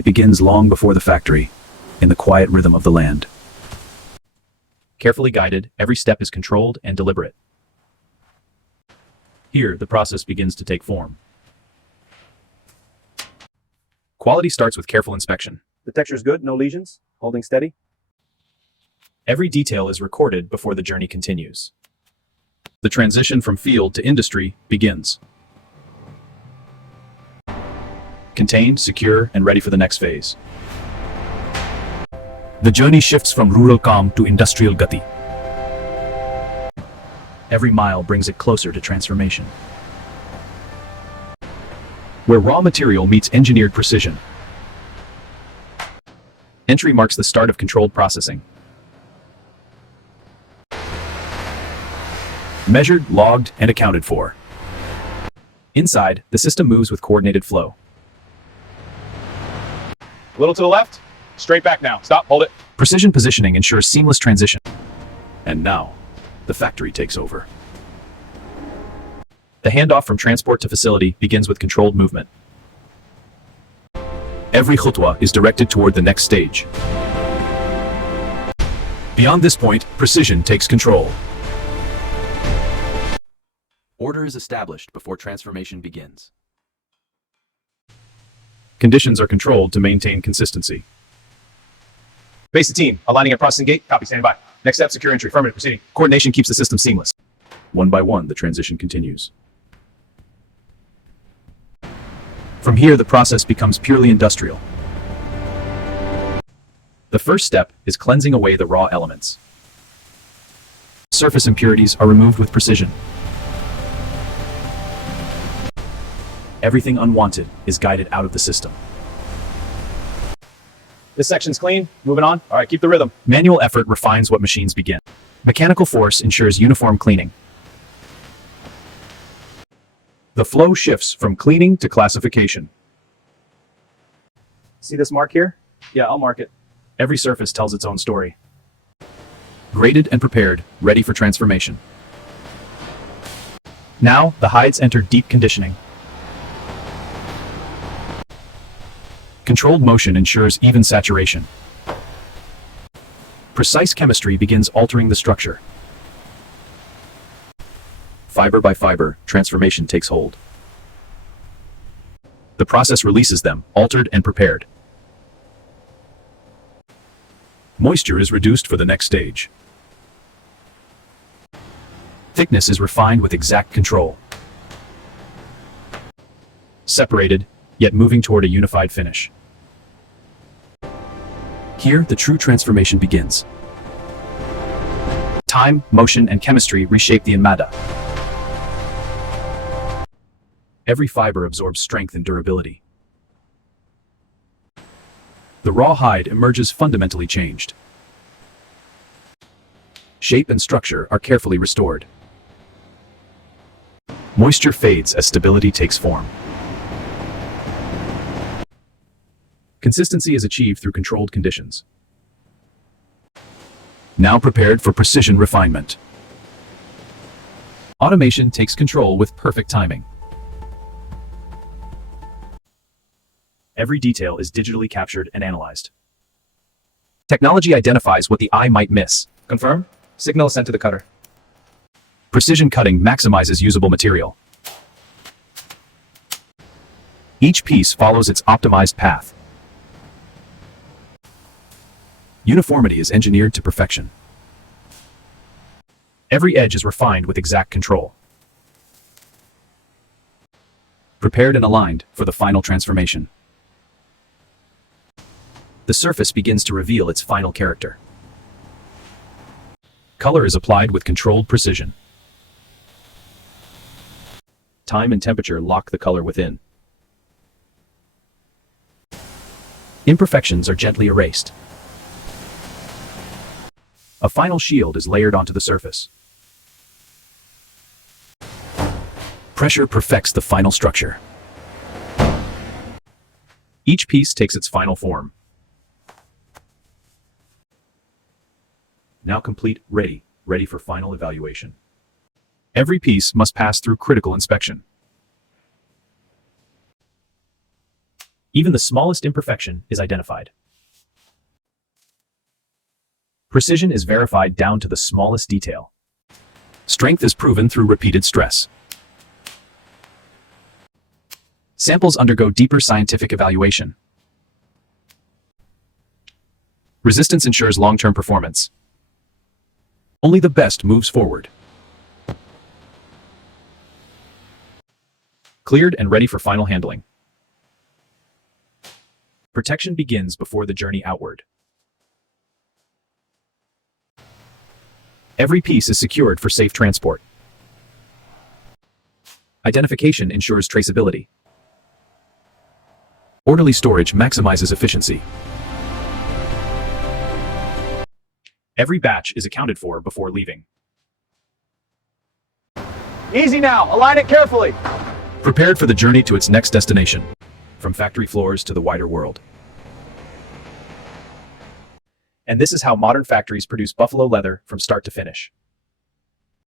It begins long before the factory, in the quiet rhythm of the land. Carefully guided, every step is controlled and deliberate. Here, the process begins to take form. Quality starts with careful inspection. The texture is good, no lesions, holding steady. Every detail is recorded before the journey continues. The transition from field to industry begins. Contained, secure, and ready for the next phase. The journey shifts from rural calm to industrial gati. Every mile brings it closer to transformation. Where raw material meets engineered precision. Entry marks the start of controlled processing. Measured, logged, and accounted for. Inside, the system moves with coordinated flow. A little to the left, straight back now. Stop, hold it. Precision positioning ensures seamless transition. And now, the factory takes over. The handoff from transport to facility begins with controlled movement. Every khutwa is directed toward the next stage. Beyond this point, precision takes control. Order is established before transformation begins. Conditions are controlled to maintain consistency. Base the team, aligning at processing gate, copy, standing by. Next step, secure entry, affirmative, proceeding. Coordination keeps the system seamless. One by one, the transition continues. From here, the process becomes purely industrial. The first step is cleansing away the raw elements. Surface impurities are removed with precision. Everything unwanted is guided out of the system. This section's clean, moving on. All right, keep the rhythm. Manual effort refines what machines begin. Mechanical force ensures uniform cleaning. The flow shifts from cleaning to classification. See this mark here? Yeah, I'll mark it. Every surface tells its own story. Graded and prepared, ready for transformation. Now, the hides enter deep conditioning. Controlled motion ensures even saturation. Precise chemistry begins altering the structure. Fiber by fiber, transformation takes hold. The process releases them, altered and prepared. Moisture is reduced for the next stage. Thickness is refined with exact control. Separated, yet moving toward a unified finish. Here, the true transformation begins. Time, motion, and chemistry reshape the Inmada. Every fiber absorbs strength and durability. The raw hide emerges fundamentally changed. Shape and structure are carefully restored. Moisture fades as stability takes form. Consistency is achieved through controlled conditions. Now prepared for precision refinement. Automation takes control with perfect timing. Every detail is digitally captured and analyzed. Technology identifies what the eye might miss. Confirm. Signal sent to the cutter. Precision cutting maximizes usable material. Each piece follows its optimized path. Uniformity is engineered to perfection. Every edge is refined with exact control. Prepared and aligned for the final transformation. The surface begins to reveal its final character. Color is applied with controlled precision. Time and temperature lock the color within. Imperfections are gently erased. A final shield is layered onto the surface. Pressure perfects the final structure. Each piece takes its final form. Now complete, ready for final evaluation. Every piece must pass through critical inspection. Even the smallest imperfection is identified. Precision is verified down to the smallest detail. Strength is proven through repeated stress. Samples undergo deeper scientific evaluation. Resistance ensures long-term performance. Only the best moves forward. Cleared and ready for final handling. Protection begins before the journey outward. Every piece is secured for safe transport. Identification ensures traceability. Orderly storage maximizes efficiency. Every batch is accounted for before leaving. Easy now. Align it carefully. Prepared for the journey to its next destination, from factory floors to the wider world. And this is how modern factories produce buffalo leather from start to finish.